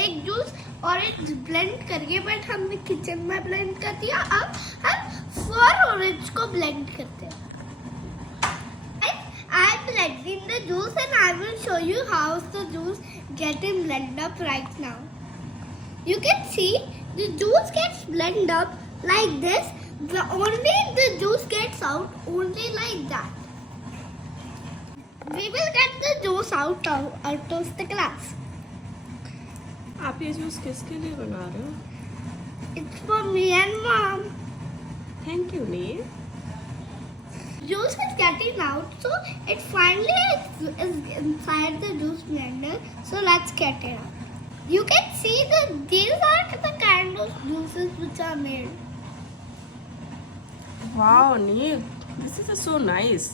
एक juice orange blend करके, but हमने किचन में ब्लेंड कर दिया। अब हम 4 ऑरेंज को ब्लेंड करते हैं। I am blending the juice and I will show you how the juice getting blended up right now. You can see the juice gets blended up like this. Only the juice gets out only like that. We will get the juice out of the glass. आप ये juice किसके लिए बना रहे हो? It's for me and mom. Thank you Neel. Juice is getting out, so it finally is inside the juice blender. So let's get it out. You can see that these are the kind of juices which are made. Wow Neel, this is so nice.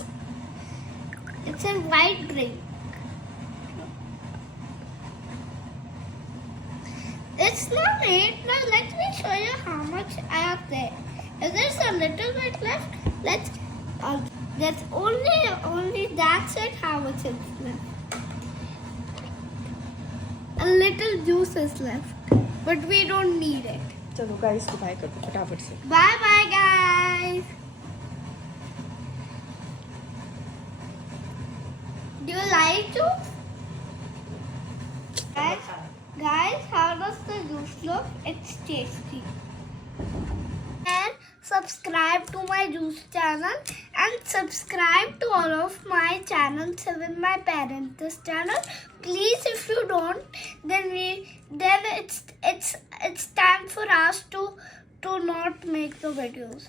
It's a white drink. It's not it. Now let me show you how much I have there. If there's a little bit left, that's only that's it. How much is left? A little juice is left, but we don't need it. चलो guys को bye कर दो फटाफट से। Bye bye guys. Do you like juice? Guys, how does the juice look? It's tasty. And subscribe to my juice channel and subscribe to all of my channels, even my parents' channel. Please, if you don't, then it's time for us to not make the videos.